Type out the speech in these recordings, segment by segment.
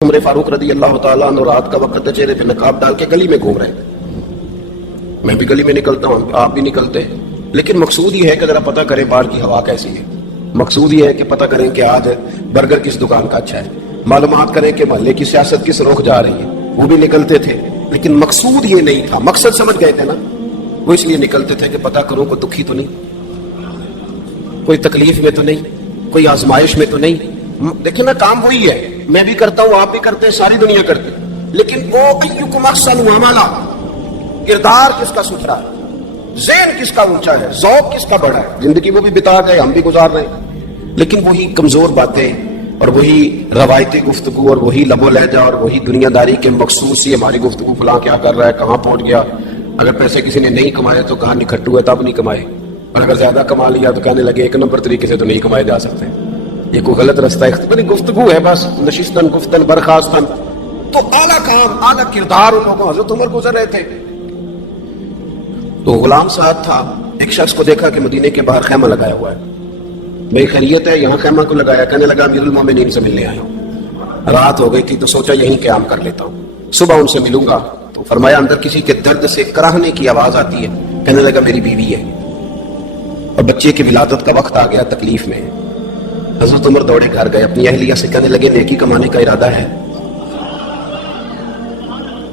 عمر فاروق رضی اللہ تعالیٰ عنہ رات کا وقت چہرے پہ نقاب ڈال کے گلی میں گھوم رہے تھے. میں بھی گلی میں نکلتا ہوں, آپ بھی نکلتے ہیں, لیکن مقصود یہ ہے کہ ذرا پتہ کریں باہر کی ہوا کیسی ہے. مقصود یہ ہے کہ پتہ کریں کہ آج برگر کس دکان کا اچھا ہے, معلومات کریں کہ محلے کی سیاست کس رخ جا رہی ہے. وہ بھی نکلتے تھے, لیکن مقصود یہ نہیں تھا. مقصد سمجھ گئے تھے نا, وہ اس لیے نکلتے تھے کہ پتہ کروں کوئی دکھی تو نہیں, کوئی تکلیف میں تو نہیں, کوئی آزمائش میں تو نہیں. دیکھیں نا, کام وہی ہے, میں بھی کرتا ہوں, آپ بھی کرتے ہیں, ساری دنیا کرتے ہیں, لیکن وہ ایکم احسن عملا, کردار کس کا ستھرا ہے, ذہن کس کا اونچا ہے, ذوق کس کا بڑا ہے. زندگی وہ بھی بتا گئے, ہم بھی گزار رہے ہیں, لیکن وہی کمزور باتیں اور وہی روایتی گفتگو اور وہی لب و لہجہ اور وہی دنیا داری کے مقصود سی ہماری گفتگو, فلاں کیا کر رہا ہے, کہاں پہنچ گیا. اگر پیسے کسی نے نہیں کمائے تو کہاں نکھٹو ہے تب نہیں کمائے, اور اگر زیادہ کما لیا تو کہنے لگے ایک نمبر طریقے سے تو نہیں کمائے جا سکتے. یہ کوئی غلط رستہ ہے, گفتگو ہے بس, نشستن گفتن برخاستن. تو اعلیٰ کام, اعلیٰ کردار ان لوگوں. حضرت عمر گزر رہے تھے تو غلام ساتھ تھا, ایک شخص کو دیکھا کہ مدینے کے باہر خیمہ لگایا ہوا ہے. بھائی خیریت ہے, یہاں خیمہ کو لگایا, کہنے لگا امیر المومنین سے ملنے آیا ہوں. رات ہو گئی تھی تو سوچا یہیں قیام کر لیتا ہوں, صبح ان سے ملوں گا. تو فرمایا اندر کسی کے درد سے کراہنے کی آواز آتی ہے. کہنے لگا میری بیوی ہے اور بچے کی ولادت کا وقت آ گیا, تکلیف میں. حضرت عمر دوڑے گھر گئے, اپنی اہلیہ سے کہنے لگے نیکی کمانے کا ارادہ ہے.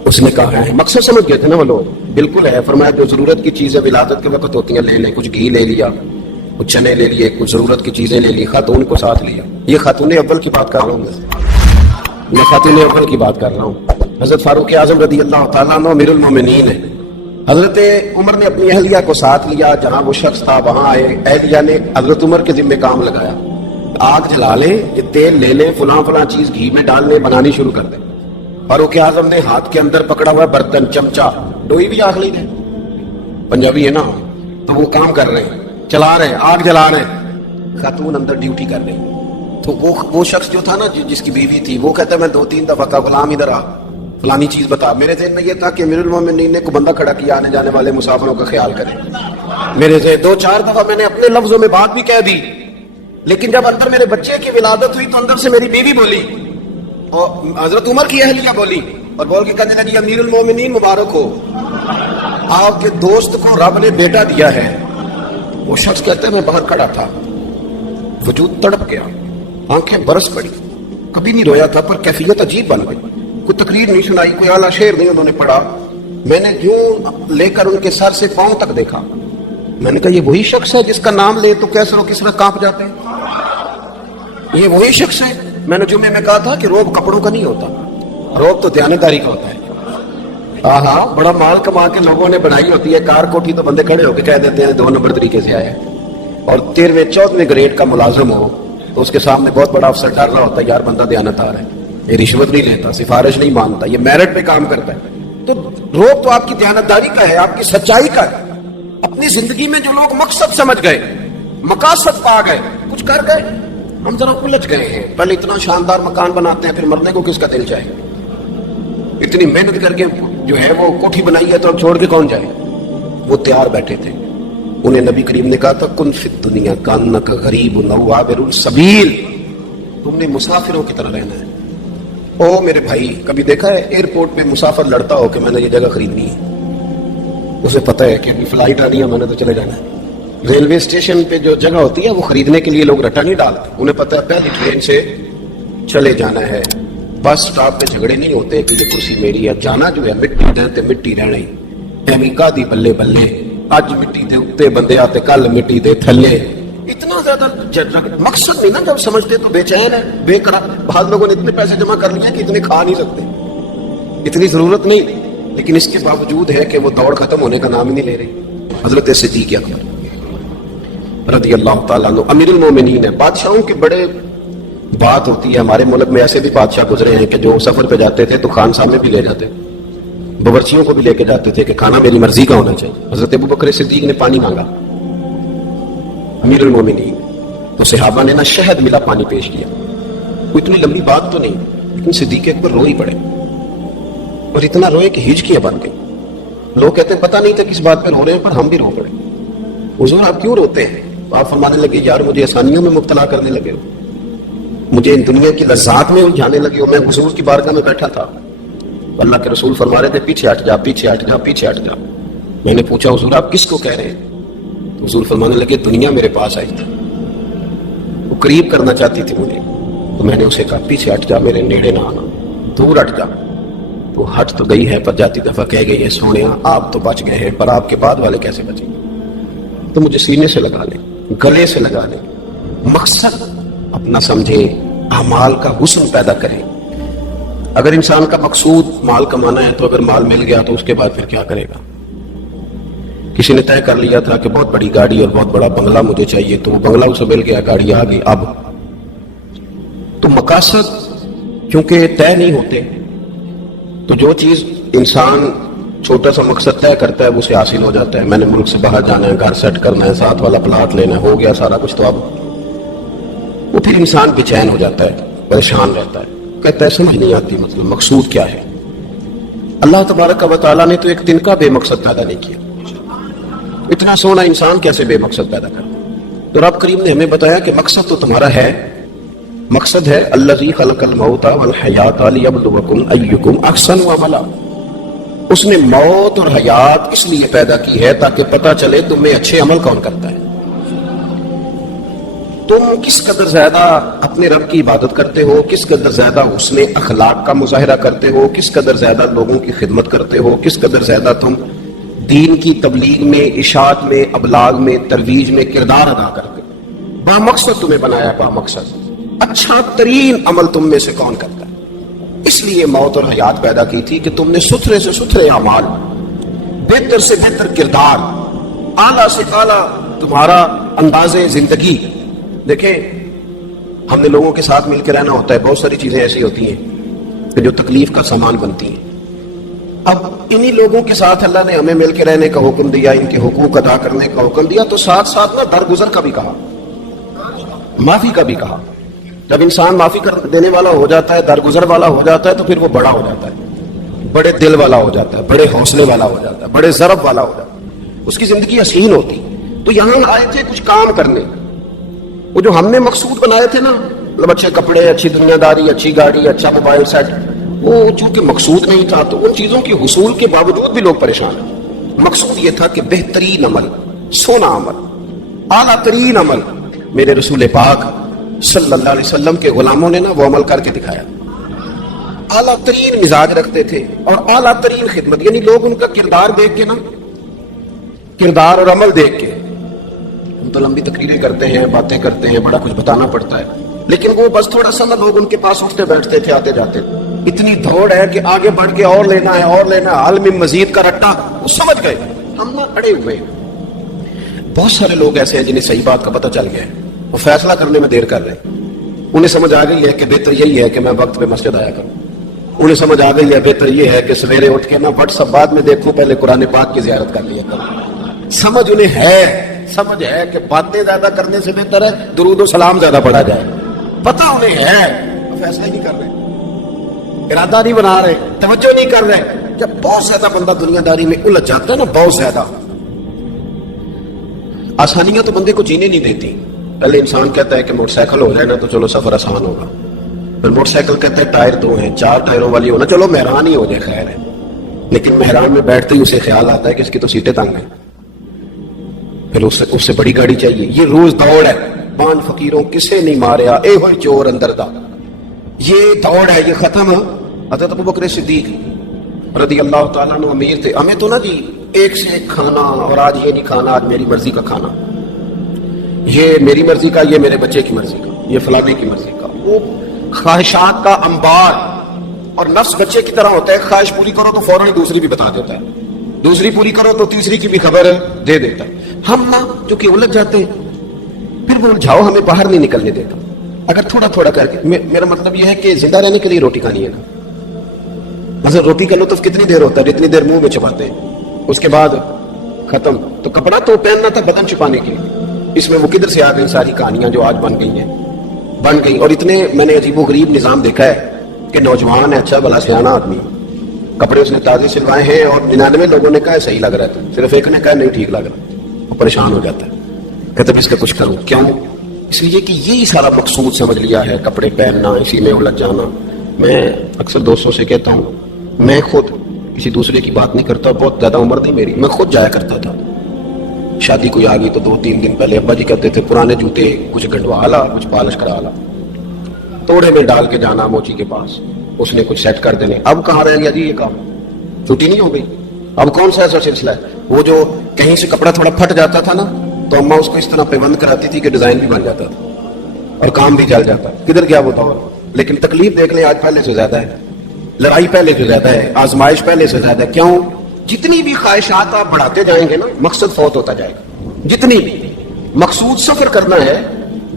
اس نے کہا ہے. مقصد سمجھ گئے تھے نا وہ لوگ, بالکل ہے. فرمایا جو ضرورت کی چیزیں ولادت کے وقت ہوتی ہیں لے لیں, کچھ گھی لے لیا, کچھ چنے لے لیے, کچھ ضرورت کی چیزیں لے لی, خاتون کو ساتھ لیا. یہ خاتون اول کی بات کر رہا ہوں میں خاتون اول کی بات کر رہا ہوں. حضرت فاروق اعظم رضی اللہ تعالیٰ عنہ امیر المومنین ہے. حضرت عمر نے اپنی اہلیہ کو ساتھ لیا, جہاں وہ شخص تھا وہاں آئے. اہلیہ نے حضرت عمر کے ذمہ کام لگایا, آگ جلا لیں, یہ تیل لے لیں, فلاں فلاں چیز گھی میں ڈال لیں, بنانی شروع کر دیں. فاروق اعظم نے ہاتھ کے اندر پکڑا ہوا برتن, چمچہ, ڈوئی بھی آخ لی تھے, پنجابی ہے نا, تو وہ کام کر رہے ہیں, چلا رہے ہیں, آگ جلا رہے ہیں. خاتون اندر ڈیوٹی کر رہی. تو وہ شخص جو تھا نا, جس کی بیوی تھی, وہ کہتا ہے میں 2-3 دفعہ کہا غلام ادھر آ, فلانی چیز بتا. میرے ذہن میں یہ تھا کہ امیر المومنین نے کو بندہ کھڑا کیا, آنے جانے والے مسافروں کا خیال کرے. میرے ذہن 2-4 دفعہ میں نے اپنے لفظوں میں بات بھی کہہ دی, لیکن جب اندر میرے بچے کی ولادت ہوئی تو اندر سے میری بیوی بولی اور حضرت عمر کی اہلیہ بولی اور بول کے کہنے لگی امیر المومنین مبارک ہو, آپ کے دوست کو رب نے بیٹا دیا ہے. وہ شخص کہتا ہے میں باہر کھڑا تھا, وجود تڑپ گیا, آنکھیں برس پڑی, کبھی نہیں رویا تھا پر کیفیت عجیب بن گئی. کوئی تقریر نہیں سنائی, کوئی اعلیٰ شعر نہیں انہوں نے پڑھا. میں نے یوں لے کر ان کے سر سے پاؤں تک دیکھا. میں نے کہا یہ وہی شخص ہے جس کا نام لے تو کیسر و کسرا کانپ جاتے ہیں, یہ وہی شخص ہے. میں نے جمعے میں کہا تھا کہ روب کپڑوں کا نہیں ہوتا, روب تو دیانتداری کا ہوتا ہے. ہاں, بڑا مال کما کے لوگوں نے بنائی ہوتی ہے, کار کوٹھی تو بندے کھڑے ہو کے کہہ دیتے ہیں 2 نمبر طریقے سے آئے. اور 13ویں-14ویں گریڈ کا ملازم ہو تو اس کے سامنے بہت بڑا افسر ڈر رہا ہوتا ہے, یار بندہ دیانتدار ہے, یہ رشوت نہیں لیتا, سفارش نہیں مانتا, یہ میرٹ پہ کام کرتا ہے. تو روب تو آپ کی دیانتداری کا ہے, آپ کی سچائی کا ہے. اپنی زندگی میں جو لوگ مقصد سمجھ گئے, مقاصد پا گئے, کچھ کر گئے, ہم ذرا الجھ گئے ہیں. پہلے اتنا شاندار مکان بناتے ہیں, پھر مرنے کو کس کا دل چاہے. اتنی محنت کر کے جو ہے وہ کوٹھی بنائی ہے تو اب چھوڑ کے کون جائے. وہ تیار بیٹھے تھے. انہیں نبی کریم نے کہا تھا کن فی الدنیا کانک غریب او عابر السبیل, تم نے مسافروں کی طرح رہنا ہے. او میرے بھائی, کبھی دیکھا ہے ایئرپورٹ پہ مسافر لڑتا ہو کہ میں نے یہ جگہ خریدنی ہے, اسے پتہ ہے کہ ابھی فلائٹ آنی ہے, میں نے تو چلے جانا ہے. ریلوے اسٹیشن پہ جو جگہ ہوتی ہے وہ خریدنے کے لیے لوگ رٹا نہیں ڈالتے, انہیں پتہ ہے پہلی ٹرین سے چلے جانا ہے. بس سٹاپ پہ جھگڑے نہیں ہوتے کہ یہ کرسی میری ہے, جانا جو ہے مٹی دے مٹی رہنا ہی. امریکہ دی بلے بلے, اج مٹی دے اتے بندے آتے, کل مٹی دے تھلے. اتنا زیادہ مقصد نہیں نا, جب سمجھتے تو بے چین ہے, بے قرار. بعض لوگوں نے اتنے پیسے جمع کر لیے کہ اتنے کھا نہیں سکتے, اتنی ضرورت نہیں, لیکن اس کے باوجود ہے کہ وہ دوڑ ختم ہونے کا نام ہی نہیں لے رہی. حضرت صدیق اکبر رضی اللہ تعالیٰ عنہ امیر المومنین ہے. بادشاہوں کی بڑے بات ہوتی ہے. ہمارے ملک میں ایسے بھی بادشاہ گزرے ہیں کہ جو سفر پہ جاتے تھے تو خان سامنے بھی لے جاتے, باورچیوں کو بھی لے کے جاتے تھے کہ کھانا میری مرضی کا ہونا چاہیے. حضرت ابوبکر صدیق نے پانی مانگا, امیر المومنین, تو صحابہ نے نا شہد ملا پانی پیش کیا. کوئی اتنی لمبی بات تو نہیں, لیکن صدیق اکبر رو ہی پڑے, اور اتنا روئے کہ ہچکیاں بن گئی. لوگ کہتے ہیں پتہ نہیں تھا کس بات پہ رو رہے ہیں, پر ہم بھی رو پڑے. حضور آپ کیوں روتے ہیں؟ آپ فرمانے لگے یار مجھے آسانیوں میں مبتلا کرنے لگے ہو, مجھے ان دنیا کی لذات میں الجھانے لگے اور میں حضور کی بارگاہ میں بیٹھا تھا، اللہ کے رسول فرما رہے تھے پیچھے ہٹ جا، پیچھے ہٹ جا، پیچھے ہٹ جا۔ میں نے پوچھا حضور آپ کس کو کہہ رہے ہیں؟ تو حضور فرمانے لگے دنیا میرے پاس آئی تھی، وہ قریب کرنا چاہتی تھی مجھے، تو میں نے اسے کہا پیچھے ہٹ جا، میرے نیڑے نہ آنا، دور ہٹ جا۔ وہ ہٹ تو گئی ہے پر جاتی دفعہ کہہ گئی ہے سونیا آپ تو بچ گئے ہیں پر آپ کے بعد والے کیسے بچیں گے؟ تو مجھے سینے سے لگا لیں، گلے سے لگا لیں، مقصد اپنا سمجھے، اعمال کا حسن پیدا کریں۔ اگر انسان کا مقصود مال کمانا ہے تو اگر مال مل گیا تو اس کے بعد پھر کیا کرے گا؟ کسی نے طے کر لیا تھا کہ بہت بڑی گاڑی اور بہت بڑا بنگلہ مجھے چاہیے، تو وہ بنگلہ اسے مل گیا، گاڑی آ گئی۔ اب تو مقاصد کیونکہ طے نہیں ہوتے، تو جو چیز انسان چھوٹا سا مقصد طے کرتا ہے وہ اسے حاصل ہو جاتا ہے۔ میں نے ملک سے باہر جانا ہے، گھر سیٹ کرنا ہے، ساتھ والا پلاٹ لینا ہے، ہو گیا سارا کچھ، تو اب وہ پھر انسان بے چین ہو جاتا ہے، پریشان رہتا ہے، کہتا ہے سمجھ نہیں آتی مطلب مقصود کیا ہے۔ اللہ تبارک و تعالیٰ نے تو ایک تنکا بے مقصد پیدا نہیں کیا، اتنا سونا انسان کیسے بے مقصد پیدا کر؟ تو رب کریم نے ہمیں بتایا کہ مقصد تو تمہارا ہے، مقصد ہے الذی خلق الموت والحیات لیبلوکم ایکم احسن عملا۔ اس نے موت اور حیات اس لیے پیدا کی ہے تاکہ پتہ چلے تم میں اچھے عمل کون کرتا ہے، تم کس قدر زیادہ اپنے رب کی عبادت کرتے ہو، کس قدر زیادہ حسن اخلاق کا مظاہرہ کرتے ہو، کس قدر زیادہ لوگوں کی خدمت کرتے ہو، کس قدر زیادہ تم دین کی تبلیغ میں، اشاعت میں، ابلاغ میں، ترویج میں کردار ادا کرتے ہو۔ با مقصد تمہیں بنایا، با مقصد اچھا ترین عمل تم میں سے کون کرتا ہے۔ اس لیے موت اور حیات پیدا کی تھی کہ تم نے ستھرے سے ستھرے اعمال، بہتر سے بہتر کردار، اعلیٰ سے اعلیٰ تمہارا انداز زندگی۔ دیکھیں ہم نے لوگوں کے ساتھ مل کے رہنا ہوتا ہے، بہت ساری چیزیں ایسی ہوتی ہیں کہ جو تکلیف کا سامان بنتی ہیں۔ اب انہی لوگوں کے ساتھ اللہ نے ہمیں مل کے رہنے کا حکم دیا، ان کے حقوق ادا کرنے کا حکم دیا، تو ساتھ ساتھ نہ درگزر کا بھی کہا، معافی کا بھی کہا۔ جب انسان معافی کر دینے والا ہو جاتا ہے، درگزر والا ہو جاتا ہے، تو پھر وہ بڑا ہو جاتا ہے، بڑے دل والا ہو جاتا ہے، بڑے حوصلے والا ہو جاتا ہے، بڑے ضرب والا ہو جاتا ہے، اس کی زندگی حسین ہوتی۔ تو یہاں آئے تھے کچھ کام کرنے، وہ جو ہم نے مقصود بنائے تھے نا، مطلب اچھے کپڑے، اچھی دنیا داری، اچھی گاڑی، اچھا موبائل سیٹ، وہ چونکہ مقصود نہیں تھا تو ان چیزوں کے حصول کے باوجود بھی لوگ پریشان ہیں۔ مقصود یہ تھا کہ بہترین عمل، سونا عمل، اعلیٰ ترین عمل میرے رسول پاک صلی اللہ علیہ وسلم کے غلاموں نے نا وہ عمل کر کے دکھایا۔ اعلیٰ ترین مزاج رکھتے تھے اور اعلیٰ ترین خدمت، یعنی لوگ ان کا کردار دیکھ کے نا، کردار اور عمل دیکھ کے، ہم تو لمبی تقریریں کرتے ہیں، باتیں کرتے ہیں، بڑا کچھ بتانا پڑتا ہے، لیکن وہ بس تھوڑا سا نا لوگ ان کے پاس اٹھتے بیٹھتے تھے، آتے جاتے، اتنی دوڑ ہے کہ آگے بڑھ کے اور لینا ہے، اور لینا ہے، عالم مزید کا رٹا، وہ سمجھ گئے، ہم نہ اڑے ہوئے۔ بہت سارے لوگ ایسے ہیں جنہیں صحیح بات کا پتہ چل گیا ہے، وہ فیصلہ کرنے میں دیر کر رہے ہیں، انہیں سمجھ آ گئی ہے کہ بہتر یہی ہے کہ میں وقت پہ مسجد آیا کروں، انہیں سمجھ آ گئی ہے بہتر یہ ہے کہ سویرے اٹھ کے نا واٹس ایپ بعد میں دیکھوں، پہلے قرآن پاک کی زیارت کر لیا کروں۔ سمجھ انہیں ہے، سمجھ ہے کہ باتیں زیادہ کرنے سے بہتر ہے درود و سلام زیادہ پڑھا جائے، پتہ انہیں ہے، فیصلہ نہیں کر رہے، ارادہ نہیں بنا رہے، توجہ نہیں کر رہے۔ جب بہت زیادہ بندہ دنیا داری میں الجھ جاتا ہے نا، بہت زیادہ، آسانیاں تو بندے کو جینے نہیں دیتی۔ پہلے انسان کہتا ہے کہ موٹر سائیکل ہو جائے نا تو چلو سفر آسان ہوگا، پھر موٹر سائیکل کہتا ہے ٹائر 2 ہیں، 4 ٹائروں والی ہونا، چلو مہران ہی ہو جائے خیر ہے، لیکن مہران میں بیٹھتے ہی اسے خیال آتا ہے کہ اس کی تو سیٹیں تنگ ہیں، پھر اس سے بڑی گاڑی چاہیے۔ یہ روز دوڑ ہے، بان فقیروں کسے نہیں ماریا اے ہوئی چور اندر دا، یہ دوڑ ہے، یہ ختم۔ حضرت ابوبکر صدیق رضی اللہ تعالیٰ عنہ امیر تھے، ہمیں تو نا جی ایک سے ایک کھانا، اور آج یہ نہیں کھانا، آج میری مرضی کا کھانا، یہ میری مرضی کا، یہ میرے بچے کی مرضی کا، یہ فلانے کی مرضی کا، وہ خواہشات کا انبار۔ اور نفس بچے کی طرح ہوتا ہے، خواہش پوری کرو تو فوراً دوسری بھی بتا دیتا ہے، دوسری پوری کرو تو تیسری کی بھی خبر دے دیتا ہے۔ ہم نا جو کہ الجھ جاتے ہیں، پھر وہ الجھاؤ ہمیں باہر نہیں نکلنے دیتا۔ اگر تھوڑا تھوڑا کر کے، میرا مطلب یہ ہے کہ زندہ رہنے کے لیے روٹی کھانی ہے نا، مثلا روٹی کا لطف کتنی دیر ہوتا ہے، جتنی دیر منہ میں چباتے ہیں، اس کے بعد ختم۔ تو کپڑا تو پہننا تھا بدن چھپانے کے لیے، اس میں وہ کدھر سے آ گئی ساری کہانیاں جو آج بن گئی۔ اور اتنے میں نے عجیب و غریب نظام دیکھا ہے کہ نوجوان ہے، اچھا بھلا سیانا آدمی، کپڑے اس نے تازے سلوائے ہیں اور 99 لوگوں نے کہا صحیح لگ رہا ہے، صرف ایک نے کہا نہیں ٹھیک لگ رہا ہے، وہ پریشان ہو جاتا ہے، کہتا ہے اس کا کچھ کروں، کیوں؟ اس لیے کہ یہی سارا مقصود سمجھ لیا ہے، کپڑے پہننا، اسی میں الجھ جانا. میں اکثر دوستوں سے کہتا ہوں، میں خود کسی دوسرے کی بات نہیں کرتا، بہت زیادہ عمر نہیں میری، میں خود جایا کرتا تھا. شادی کوئی آ گئی تو 2-3 دن پہلے ابا جی کہتے تھے پرانے جوتے کچھ گنڈوا لا، کچھ پالش کرا لا، توڑے میں ڈال کے جانا موچی کے پاس، اس نے کچھ سیٹ کر دینے. اب کہاں رہ گیا جی یہ کام؟ چھٹی نہیں ہو گئی. اب کون سا ایسا سلسلہ ہے؟ وہ جو کہیں سے کپڑا تھوڑا پھٹ جاتا تھا نا تو اماں اس کو اس طرح پیوند کراتی تھی کہ ڈیزائن بھی بن جاتا تھا اور کام بھی چل جاتا. کدھر گیا وہ دور؟ لیکن تکلیف دیکھ لیں آج پہلے سے زیادہ ہے، لڑائی پہلے سے زیادہ ہے، آزمائش پہلے سے زیادہ ہے. کیوں؟ جتنی بھی خواہشات آپ بڑھاتے جائیں گے نا مقصد فوت ہوتا جائے گا. جتنی بھی مقصود سفر کرنا ہے،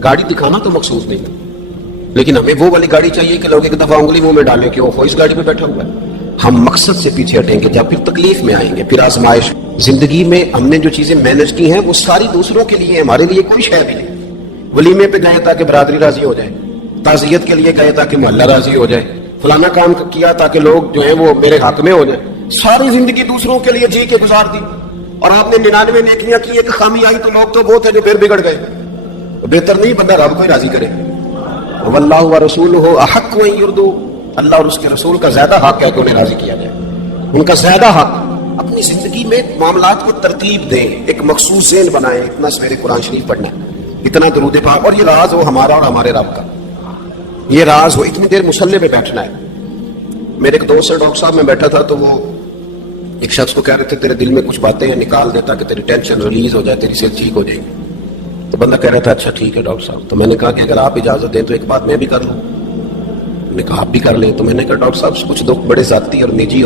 گاڑی دکھانا تو مقصود نہیں ہے، لیکن ہمیں وہ والی گاڑی چاہیے کہ لوگ ایک دفعہ انگلی منہ میں ڈالیں کہ وہ اس گاڑی پہ بیٹھا ہوا ہے. ہم مقصد سے پیچھے ہٹیں گے جب پھر تکلیف میں آئیں گے، پھر آزمائش. زندگی میں ہم نے جو چیزیں مینج کی ہیں وہ ساری دوسروں کے لیے، ہمارے لیے کوئی شے بھی نہیں. ولیمے پہ گئے تاکہ برادری راضی ہو جائے، تعزیت کے لیے گئے تاکہ محلہ راضی ہو جائے، فلانا کام کیا تاکہ لوگ جو ہیں وہ میرے حق میں ہو جائیں. ساری زندگی دوسروں کے لیے جی کے گزار دی، اور آپ نے 99 نیکیاں کی، ایک خامی آئی تو لوگ تو وہ تھے جو پھر بگڑ گئے. بہتر نہیں بندہ رب کو ہی راضی کرے. واللہ ورسولہ احق ان یرضوا، اللہ اور اس کے رسول کا زیادہ حق ہے کہ انہیں راضی کیا جائے. ان کا زیادہ حق. اپنی زندگی میں معاملات کو ترتیب دیں، ایک مخصوص ذہن بنائیں. اتنا سویرے قرآن شریف پڑھنا ہے، اتنا درود پاک، اور یہ راز ہو ہمارا اور ہمارے رب کا، یہ راز ہو. اتنی دیر مصلی پہ بیٹھنا ہے. میرے ایک دوست سے ڈاکٹر صاحب میں بیٹھا تھا تو وہ ایک شخص کو کہہ رہے تھے تیرے دل میں کچھ باتیں ہیں نکال دے تاکہ تیری ٹینشن ریلیز ہو جائے، تیری صحت ٹھیک ہو جائے گی. تو بندہ کہہ رہا تھا اچھا ٹھیک ہے ڈاکٹر صاحب. تو میں نے کہا کہ اگر آپ اجازت دیں تو ایک بات میں بھی کر لوں. نے کہا آپ بھی کر لیں. تو میں نے کہا ڈاکٹر صاحب کچھ دکھ بڑے ذاتی اور نجی